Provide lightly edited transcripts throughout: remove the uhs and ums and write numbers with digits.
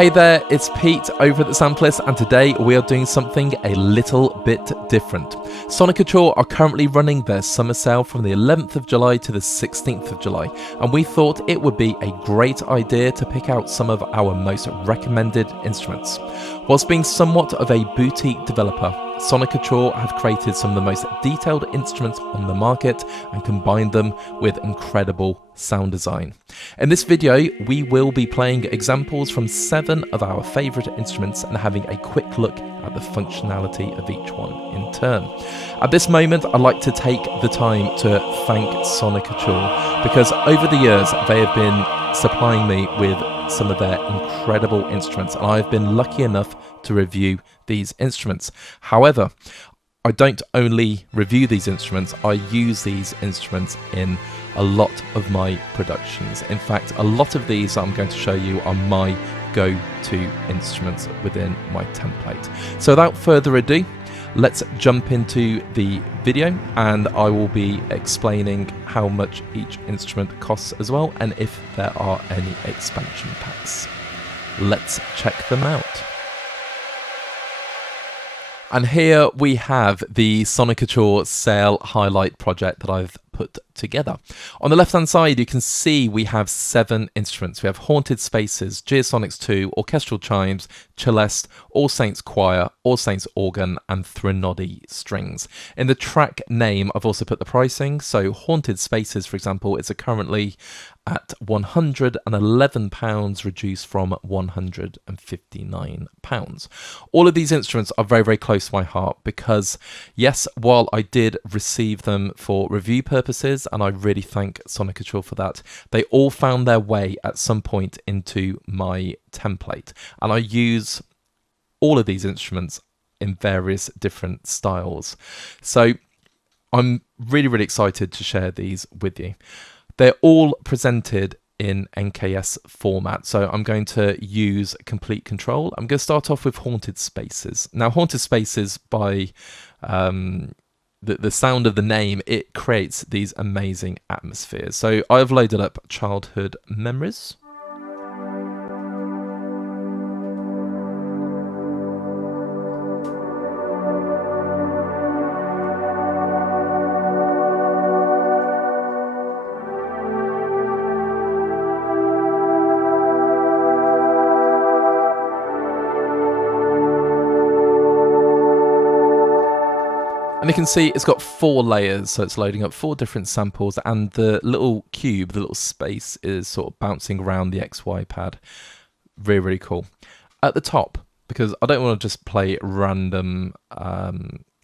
Hey there, it's Pete over at the Sampleist, and today we are doing something a little bit different. Sonnicouture are currently running their summer sale from the 11th of July to the 16th of July, and we thought it would be a great idea to pick out some of our most recommended instruments. Whilst being somewhat of a boutique developer, Sonnicouture have created some of the most detailed instruments on the market and combined them with incredible sound design. In this video, we will be playing examples from 7 of our favourite instruments and having a quick look at the functionality of each one in turn. At this moment, I'd like to take the time to thank Sonnicouture because over the years they have been supplying me with some of their incredible instruments, and I've been lucky enough to review these instruments. However, I don't only review these instruments, I use these instruments in a lot of my productions. In fact, a lot of these I'm going to show you are my go-to instruments within my template. So without further ado, let's jump into the video, and I will be explaining how much each instrument costs as well, and if there are any expansion packs. Let's check them out. And here we have the Sonnicouture sale highlight project that I've put together. On the left hand side you can see we have 7 instruments. We have Haunted Spaces, Geosonics II, Orchestral Chimes, Celeste, All Saints Choir, All Saints Organ and Threnody Strings. In the track name I've also put the pricing, so Haunted Spaces for example is currently at £111 reduced from £159. All of these instruments are very close to my heart because yes, while I did receive them for review purposes, and I really thank Sonnicouture for that, they all found their way at some point into my template, and I use all of these instruments in various different styles. So I'm really excited to share these with you. They're all presented in NKS format, so I'm going to use complete control. I'm going to start off with Haunted Spaces. Now, Haunted Spaces, by the sound of the name, it creates these amazing atmospheres. So I've loaded up Childhood Memories. And you can see it's got 4 layers, so it's loading up 4 different samples, and the little cube, the little space, is sort of bouncing around the XY pad. Really cool. At the top, because I don't want to just play random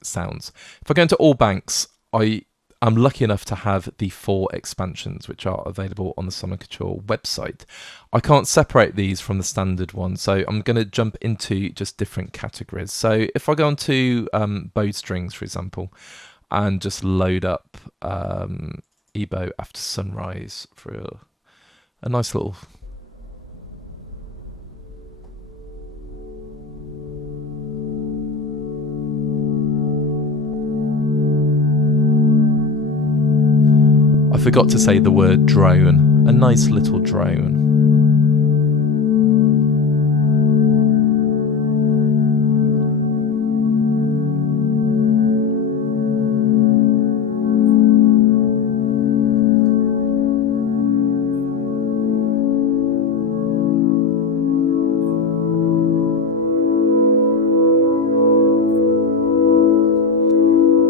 sounds, if I go into all banks, I'm lucky enough to have the 4 expansions which are available on the Sonnicouture website. I can't separate these from the standard one, so I'm going to jump into just different categories. So if I go on to bow strings, for example, and just load up Ebo After Sunrise for a nice little... I forgot to say the word drone, a nice little drone.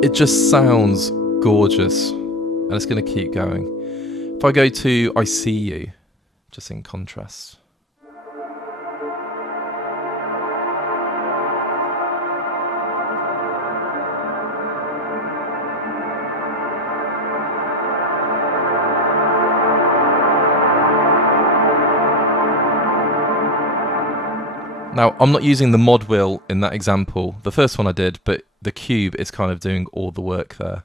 It just sounds gorgeous. And it's going to keep going. If I go to I See You, just in contrast. Now, I'm not using the mod wheel in that example. The first one I did, but the cube is kind of doing all the work there.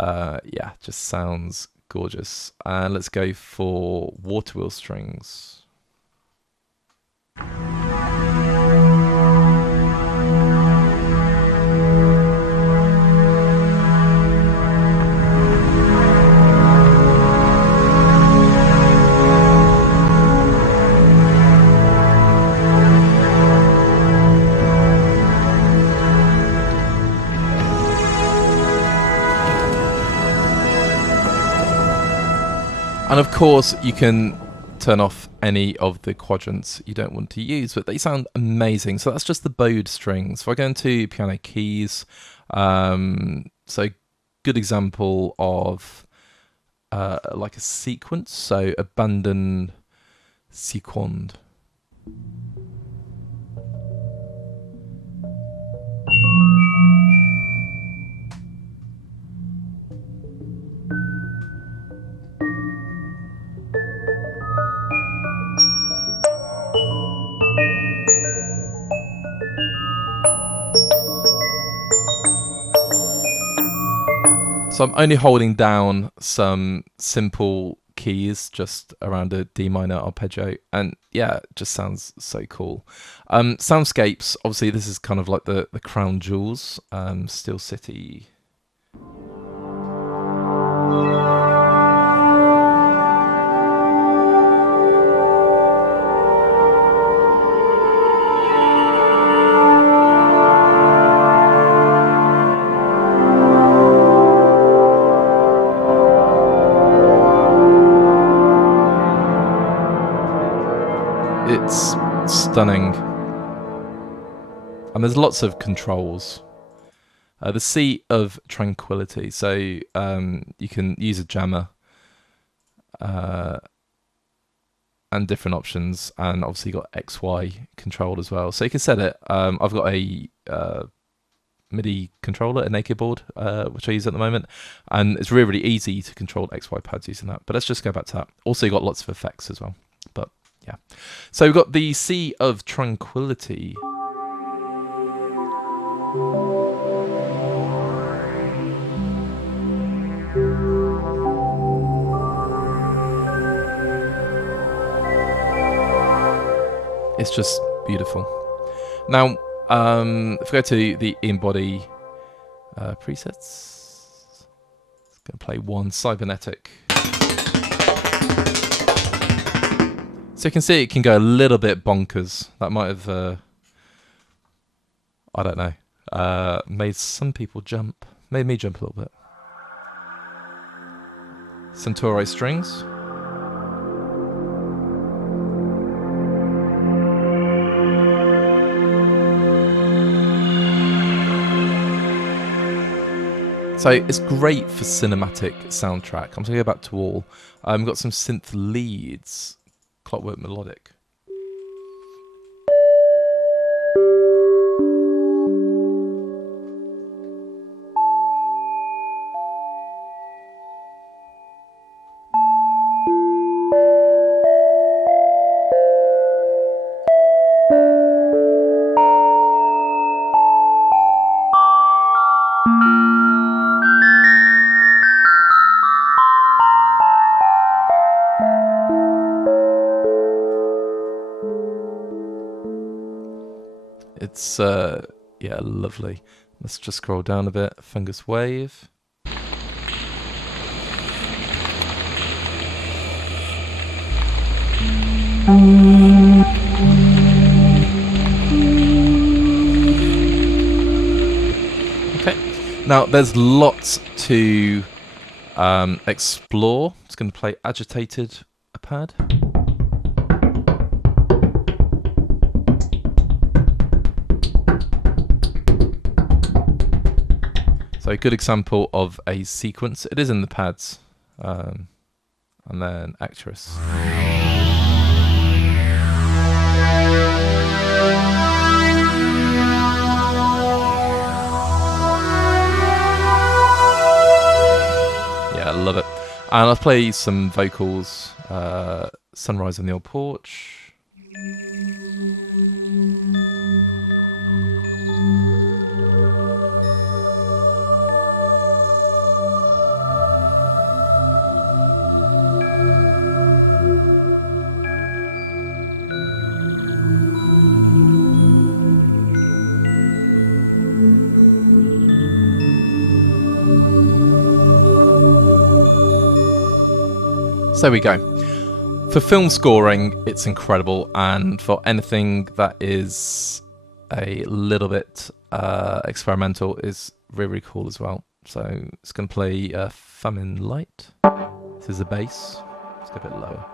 Yeah, just sounds gorgeous. And let's go for water wheel strings. And of course, you can turn off any of the quadrants you don't want to use, but they sound amazing. So that's just the bowed strings. If I go into piano keys, so good example of like a sequence, so abandon sequend. So I'm only holding down some simple keys just around a D minor arpeggio, and yeah, it just sounds so cool. Soundscapes, obviously this is kind of like the crown jewels. Steel City. It's stunning. And there's lots of controls. The Sea of Tranquility. So you can use a jammer and different options. And obviously you've got XY control as well. So you can set it. I've got a MIDI controller, a naked board, which I use at the moment. And it's really, really easy to control XY pads using that. But let's just go back to that. Also, you've got lots of effects as well. But yeah. So we've got the Sea of Tranquility. It's just beautiful. Now, if we go to the in-body presets, it's going to play one cybernetic. So you can see it can go a little bit bonkers. That might have, I don't know, made some people jump. Made me jump a little bit. Threnody Strings. So it's great for cinematic soundtrack. I'm going to go back to all. We've got some synth leads. Clockwork melodic. It's yeah, lovely. Let's just scroll down a bit. Fungus Wave. Okay. Now there's lots to explore. It's going to play agitated a pad. So a good example of a sequence. It is in the pads. And then Actress. Yeah, I love it. And I'll play some vocals. Sunrise on the Old Porch. So there we go. For film scoring, it's incredible, and for anything that is a little bit experimental is really, really cool as well. So it's going to play Famine Light. This is the bass. Let's go a bit lower.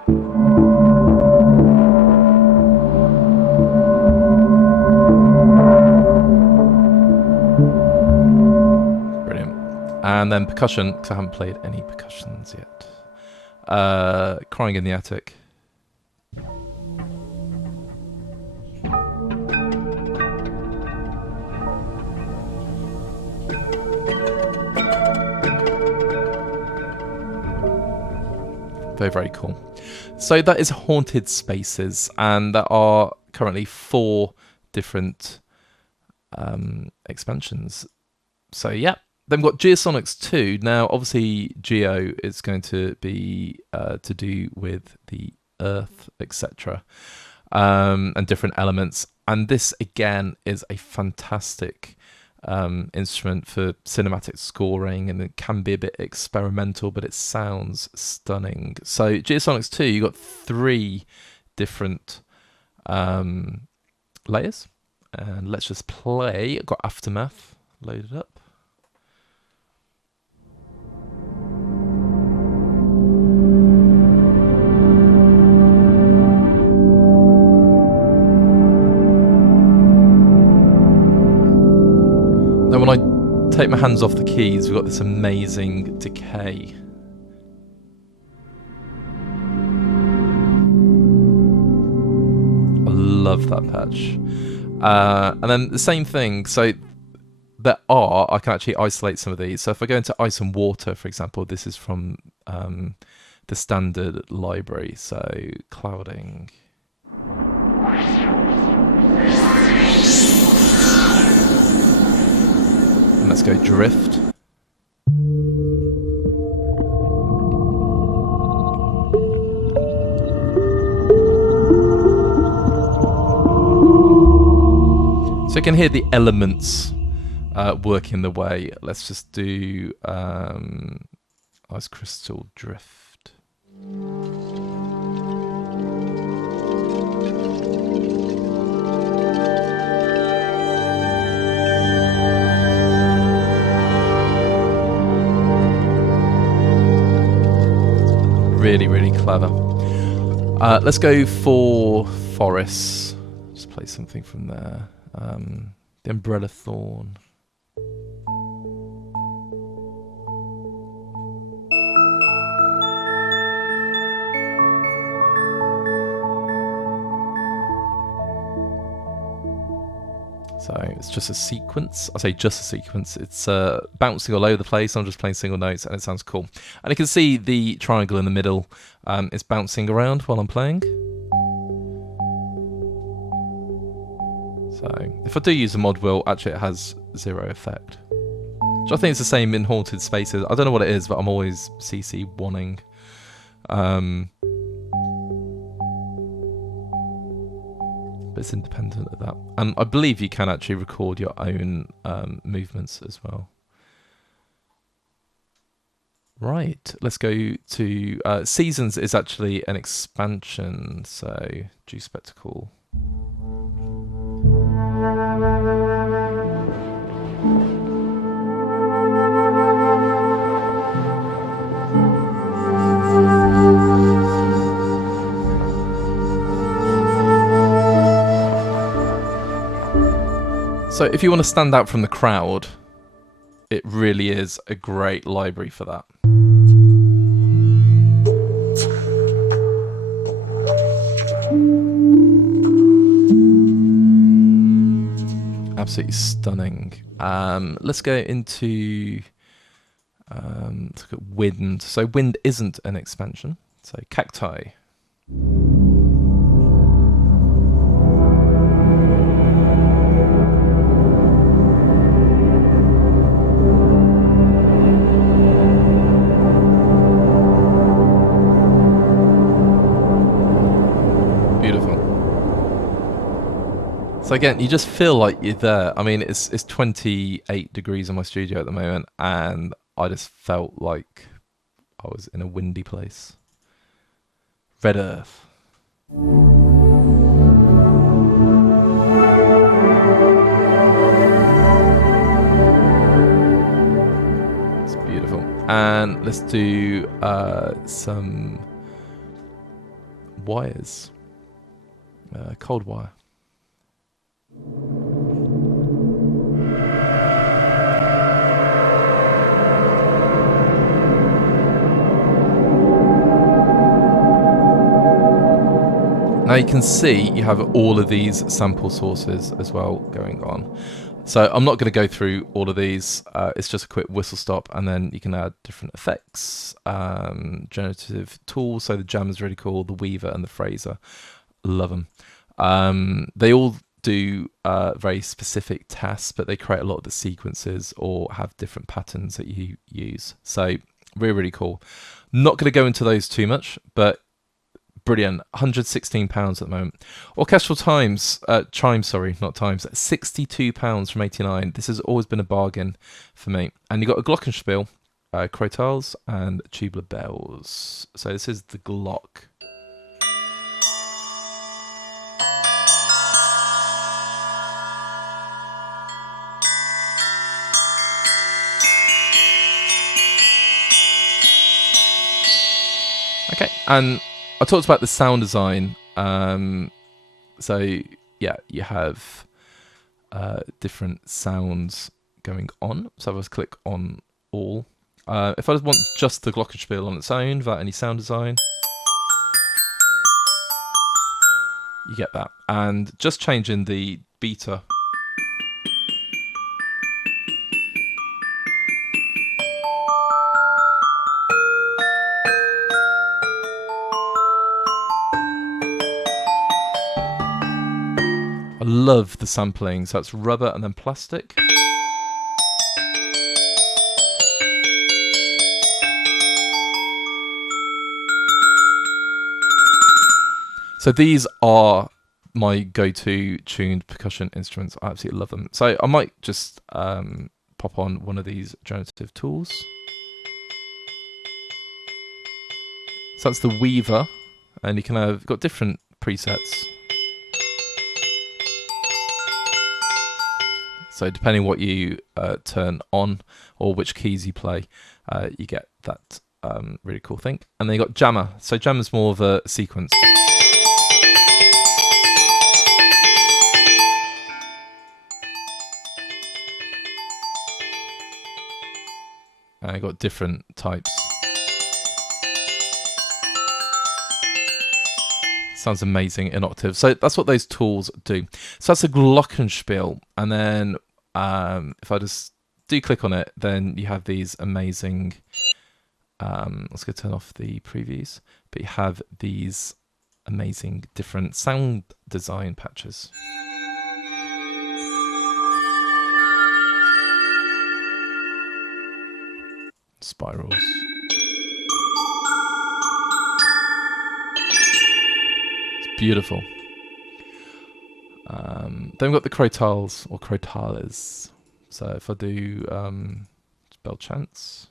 Brilliant. And then percussion, because I haven't played any percussions yet. Crying in the Attic. Very, very cool. So that is Haunted Spaces, and there are currently 4 different expansions. So yeah, then we've got Geosonics II. Now, obviously, Geo is going to be to do with the Earth, etc., and different elements. And this again is a fantastic instrument for cinematic scoring, and it can be a bit experimental, but it sounds stunning. So Geosonics II, you've got 3 different layers, and let's just play. I've got Aftermath loaded up. Now when I take my hands off the keys, we've got this amazing decay. I love that patch. And then the same thing, so I can actually isolate some of these. So if I go into Ice and Water, for example, this is from the standard library, so clouding. And let's go drift. So you can hear the elements working the way. Let's just do Ice Crystal Drift. Really, really clever. Let's go for Forests. Just play something from there. The Umbrella Thorn. So it's just a sequence. I say just a sequence. It's bouncing all over the place. I'm just playing single notes and it sounds cool. And you can see the triangle in the middle is bouncing around while I'm playing. So if I do use a mod wheel, actually it has 0 effect. Which I think it's the same in Haunted Spaces. I don't know what it is, but I'm always CC wanting. But it's independent of that. And I believe you can actually record your own movements as well. Right, let's go to Seasons is actually an expansion. So Dew Spectacle. So if you want to stand out from the crowd, it really is a great library for that. Absolutely stunning. Let's go into let's look at Wind. So Wind isn't an expansion. So Cacti. So again, you just feel like you're there. I mean, it's 28 degrees in my studio at the moment, and I just felt like I was in a windy place. Red Earth. It's beautiful. And let's do some wires. Cold wire. Now you can see you have all of these sample sources as well going on. So I'm not going to go through all of these. It's just a quick whistle stop, and then you can add different effects, generative tools. So the Jam is really cool, the Weaver and the Fraser. Love them. They all do very specific tasks, but they create a lot of the sequences or have different patterns that you use. So really, really cool. Not going to go into those too much, but brilliant. £116 at the moment. Orchestral Chimes, sorry, not Times. £62 from 89. This has always been a bargain for me. And you've got a glockenspiel, crotales, and tubular bells. So this is the Glock. Okay, and I talked about the sound design. So yeah, you have different sounds going on. So if I just click on all, if I want just the glockenspiel on its own without any sound design, you get that. And just changing the beta, I love the sampling. So it's rubber and then plastic. So these are my go-to tuned percussion instruments. I absolutely love them. So I might just pop on one of these generative tools. So that's the Weaver, and you can have got different presets. So depending what you turn on or which keys you play, you get that really cool thing. And then you got Jammer. So Jammer's more of a sequence. And you got different types. Sounds amazing in octave. So that's what those tools do. So that's a glockenspiel, and then if I just do click on it, then you have these amazing. Let's go turn off the previews, but you have these amazing different sound design patches. Spirals. Beautiful. Then we've got the crotales or crotales. So if I do bell chants,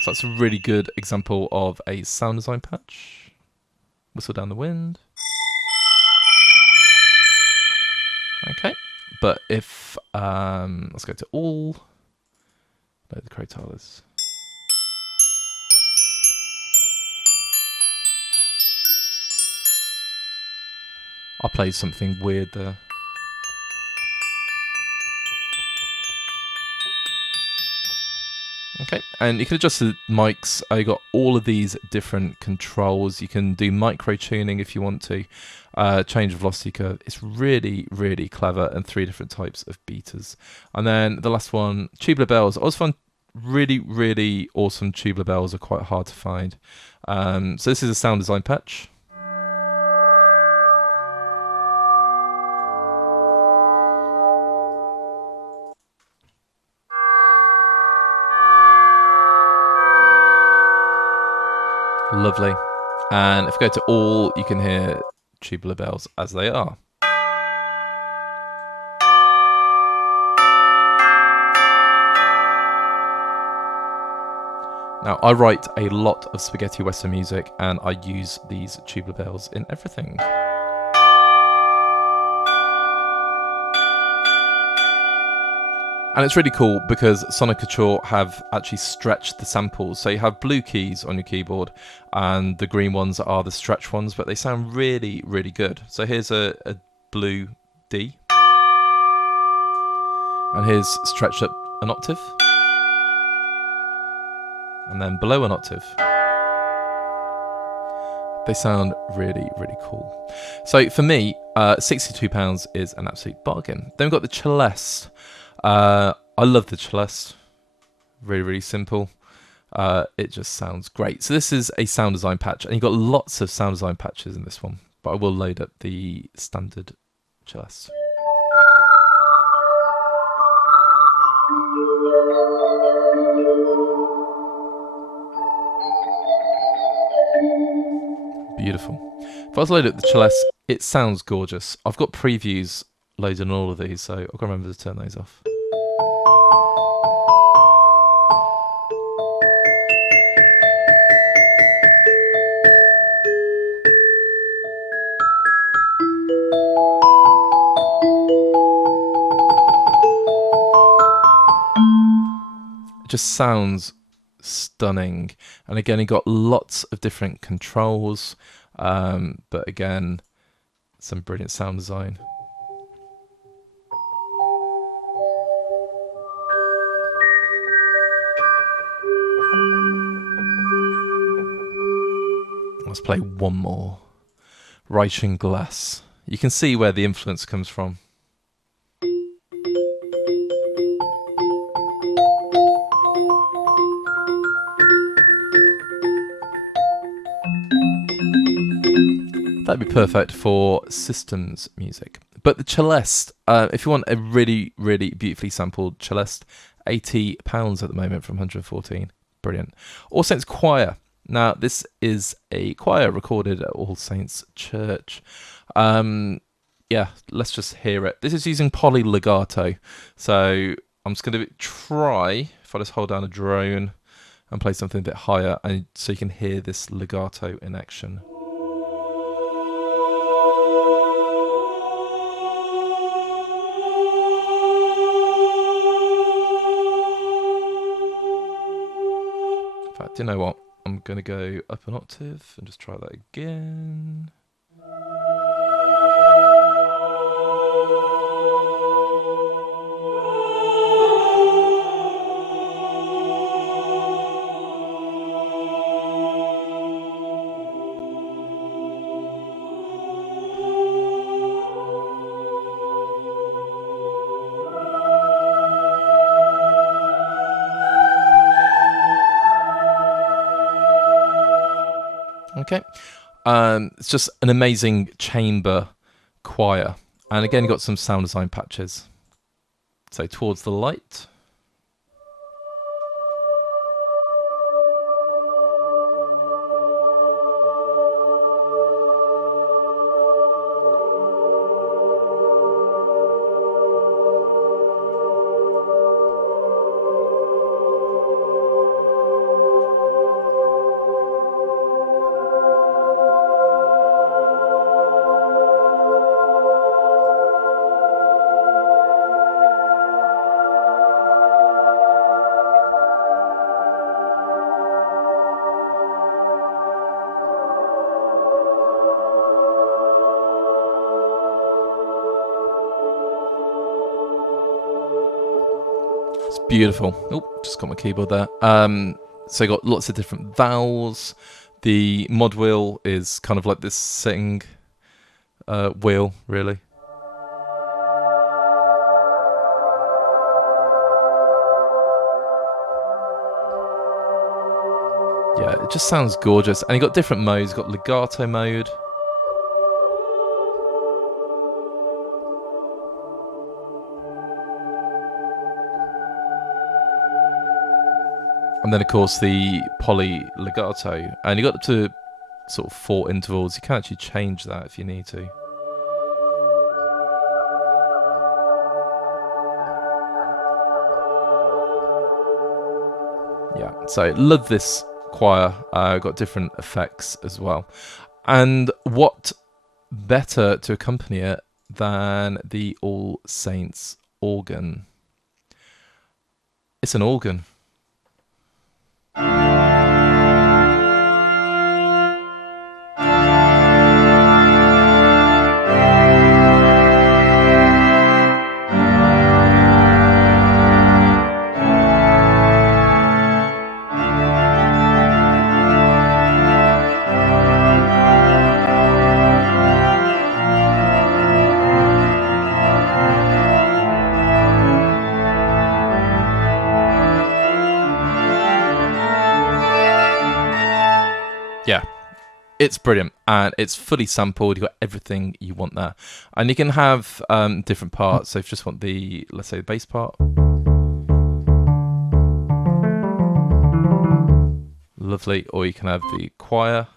so that's a really good example of a sound design patch. Whistle down the wind. Okay, but if let's go to all. No, the crotales. I played something weird there. Okay, and you can adjust the mics. You got all of these different controls. You can do micro tuning if you want to. Change velocity curve. It's really, really clever, and 3 different types of beaters. And then the last one, tubular bells. I always find really, really awesome tubular bells are quite hard to find. So this is a sound design patch. Lovely. And if we go to all, you can hear tubular bells as they are. Now, I write a lot of spaghetti western music, and I use these tubular bells in everything. And it's really cool because Sonnicouture have actually stretched the samples. So you have blue keys on your keyboard and the green ones are the stretch ones, but they sound really, really good. So here's a blue D. And here's stretched up an octave. And then below an octave. They sound really, really cool. So for me, £62 is an absolute bargain. Then we've got the Celeste. I love the Celeste. Really, really simple. It just sounds great. So this is a sound design patch, and you've got lots of sound design patches in this one. But I will load up the standard Celeste. Beautiful. If I was loaded up the Celeste, it sounds gorgeous. I've got previews loaded on all of these, so I've got to remember to turn those off. It just sounds stunning, and again you got lots of different controls, but again some brilliant sound design. Let's play one more. Reichen Glass. You can see where the influence comes from. That'd be perfect for systems music. But the Celeste, if you want a really, really beautifully sampled Celeste, £80 at the moment from 114. Brilliant. All Saints Choir. Now, this is a choir recorded at All Saints Church. Yeah, let's just hear it. This is using poly legato. So I'm just going to try, if I just hold down a drone and play something a bit higher, and so you can hear this legato in action. In fact, you know what? I'm going to go up an octave and just try that again. Okay, it's just an amazing chamber choir, and again you've got some sound design patches. So Towards the Light. It's beautiful. Oh, just got my keyboard there. So you got lots of different vowels. The mod wheel is kind of like this sitting wheel, really. Yeah, it just sounds gorgeous. And you got different modes. You've got legato mode. And then, of course, the poly legato. And you got up to sort of 4 intervals. You can actually change that if you need to. Yeah, so love this choir. Got different effects as well. And what better to accompany it than the All Saints organ? It's an organ. Yeah, it's brilliant, and it's fully sampled. You've got everything you want there, and you can have different parts. So if you just want the, let's say, the bass part, lovely, or you can have the choir.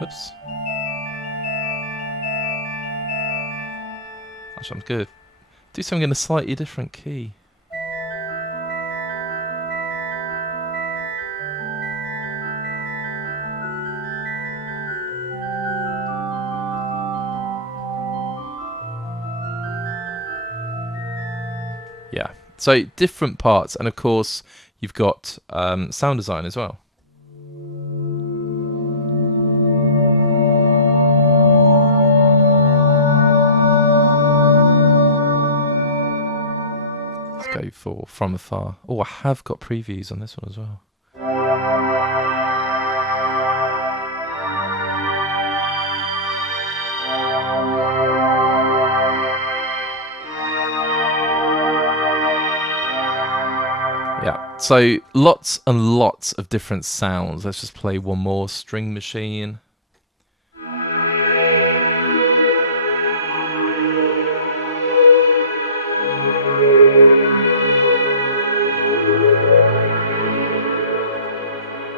Whoops. Actually, I'm good. Do something in a slightly different key. Yeah, so different parts, and of course you've got sound design as well. Let's go for From Afar. Oh, I have got previews on this one as well. Yeah, so lots and lots of different sounds. Let's just play one more. String machine.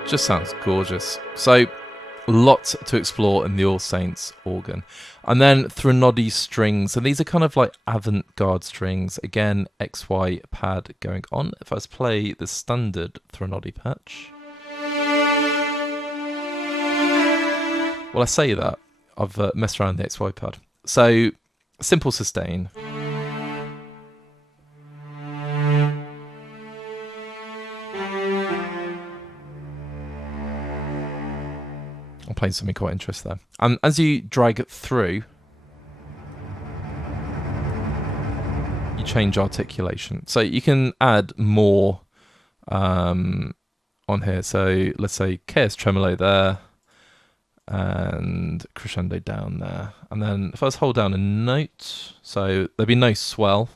Just sounds gorgeous. So lots to explore in the All Saints organ. And then Threnody Strings, and these are kind of like avant-garde strings. Again, XY pad going on. If I was to play the standard Threnody patch, well, I say that I've messed around the XY pad. So simple sustain. I'm playing something quite interesting there. And as you drag it through, you change articulation. So you can add more on here. So let's say chaos tremolo there and crescendo down there. And then if I was to hold down a note, so there'd be no swell.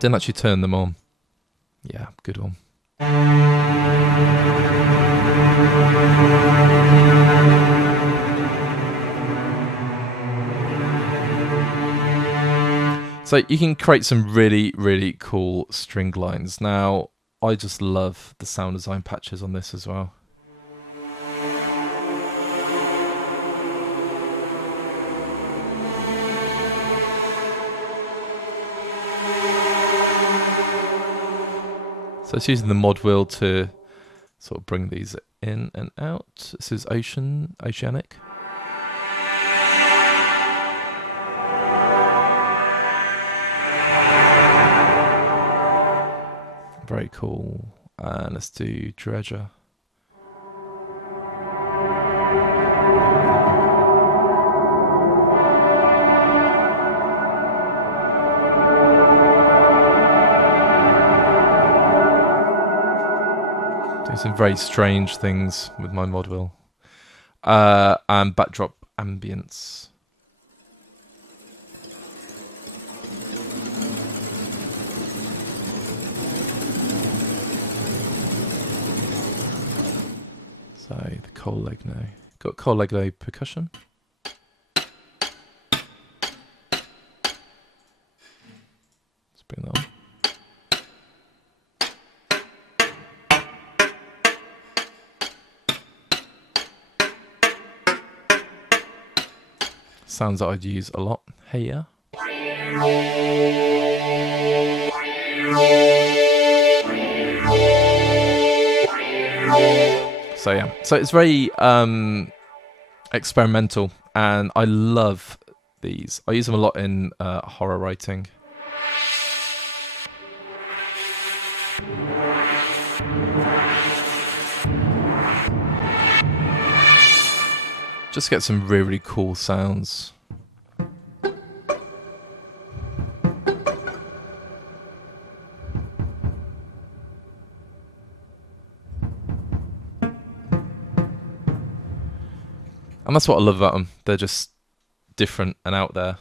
Didn't actually turn them on. Yeah, good one. So you can create some really, really cool string lines. Now, I just love the sound design patches on this as well. So it's using the mod wheel to sort of bring these in and out. This is oceanic. Very cool. And let's do treasure. Some very strange things with my mod wheel. And backdrop ambience. So the Cole Legno. Got Cole Legno percussion. Let's bring that on. Sounds that I'd use a lot. Hey, yeah. So yeah, so it's very experimental, and I love these. I use them a lot in horror writing. Just get some really, really cool sounds. And that's what I love about them. They're just different and out there.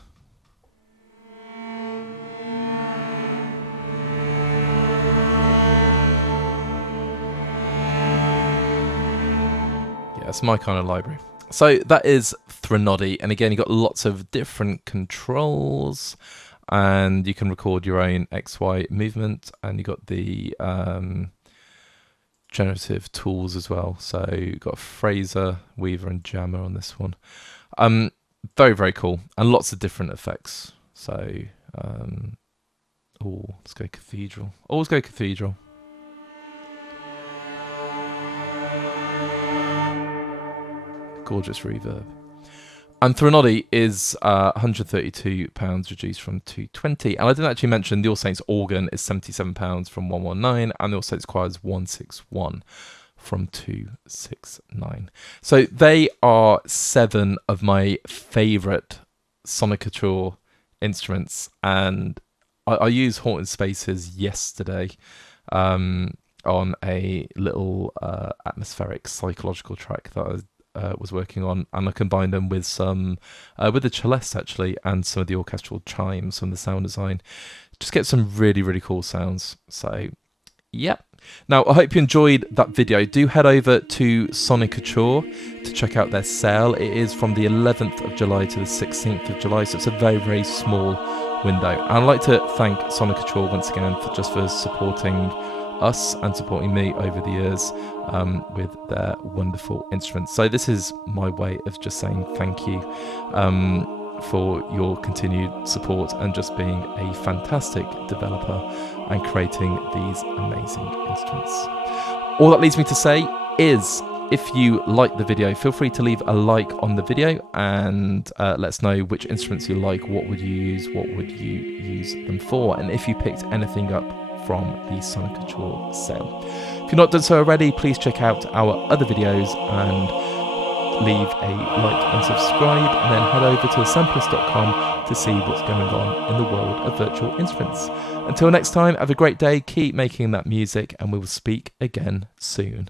Yeah, it's my kind of library. So that is Threnody, and again, you've got lots of different controls, and you can record your own XY movement, and you've got the generative tools as well. So you've got Fraser, Weaver, and Jammer on this one. Very, very cool, and lots of different effects. So, let's go Cathedral. Always go Cathedral. Gorgeous reverb. And Threnody is £132 reduced from £220. And I didn't actually mention the All Saints organ is £77 from £119, and the All Saints choir is £161 from £269. So they are 7 of my favourite Sonnicouture instruments, and I used Haunted Spaces yesterday on a little atmospheric psychological track that I was working on, and I combined them with some with the Celeste actually, and some of the orchestral chimes from the sound design. Just get some really, really cool sounds. So yeah. Now I hope you enjoyed that video. Do head over to Sonnicouture to check out their sale. It is from the 11th of July to the 16th of July, so it's a very, very small window. And I'd like to thank Sonnicouture once again for supporting us and supporting me over the years with their wonderful instruments. So this is my way of just saying thank you for your continued support and just being a fantastic developer and creating these amazing instruments. All that leaves me to say is, if you like the video, feel free to leave a like on the video and let us know which instruments you like, what would you use, what would you use them for, and if you picked anything up from the Sonnicouture sale. If you've not done so already, please check out our other videos and leave a like and subscribe, and then head over to Sampleist.com to see what's going on in the world of virtual instruments. Until next time, have a great day, keep making that music, and we will speak again soon.